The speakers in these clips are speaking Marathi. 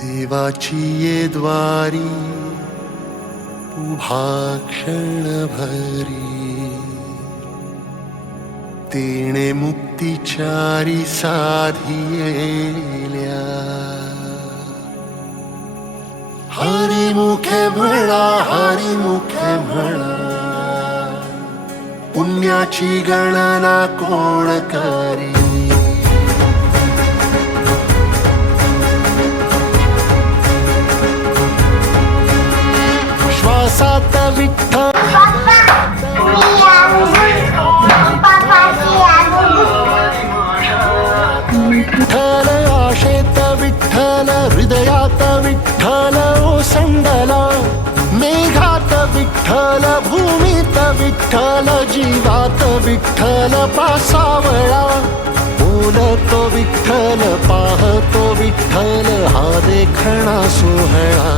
देवाची ये द्वारी उभा क्षणभरी, तेणे मुक्तिचारी साधियेल्या. हरिमुखे म्हणा, हरिमुखे म्हणा, पुण्याची गणना कोण करी. श्वासात विठ्ठल, विठ्ठल आशेत विठ्ठल, हृदयात विठ्ठल ओसंडला. मेघात विठ्ठल, भूमीत विठ्ठल, जीवात विठ्ठल पासावळा. बोलतो विठ्ठल, पाहतो विठ्ठल, हा देखणा सोहळा.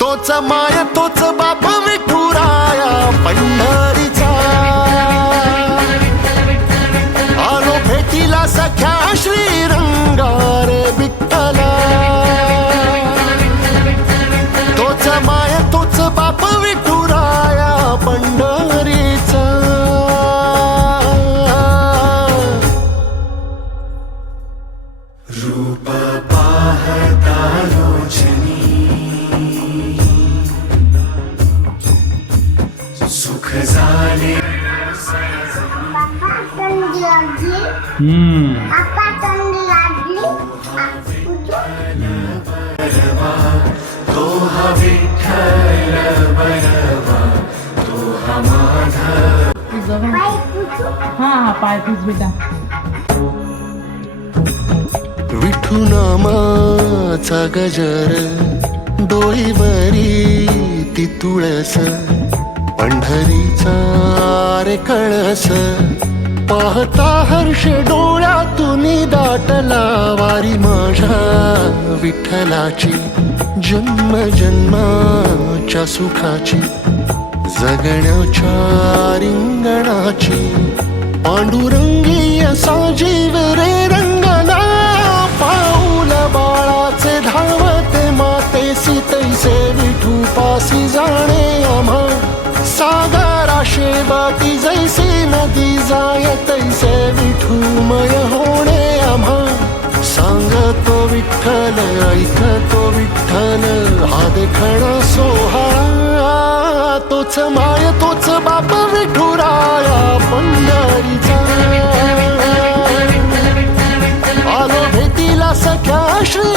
तोच माय तोच बाप विठुराया पंढरीचा. आलो भेटीला सख्या श्रीरंगार विठ्ठला. तोच माय तोच बाप विठुराया पंढरीचा. रूप पाहता लोचनी, सुख झाले. तो हा विठ्ठल बरवा, तो हा माधव. हा पाय पूज बेटा. विठू नामाचा गजर, डोईवरी ती तुळस. पंढरीचा रे कळस, पाहता हर्ष डोळ्यातून दाटला. वारी माझ्या विठ्ठलाची, जन्म जन्माच्या सुखाची, जगण्याच्या रिंगणाची. पांडुरंगी असा जीव रे रंगला, पाऊल बाळाचे धावते मातेसी तैसे विठू पासी जाणे आम्हा. सागरा शेवटी जैसी नदी जाय तैसे विठूमय होणे आम्हा. सांगतो विठ्ठल, ऐकतो विठ्ठल, हा देखणा सोहळा. तोच माय तोच बाप विठुराया पंढरीचा. आलो भेटीला सख्या श्री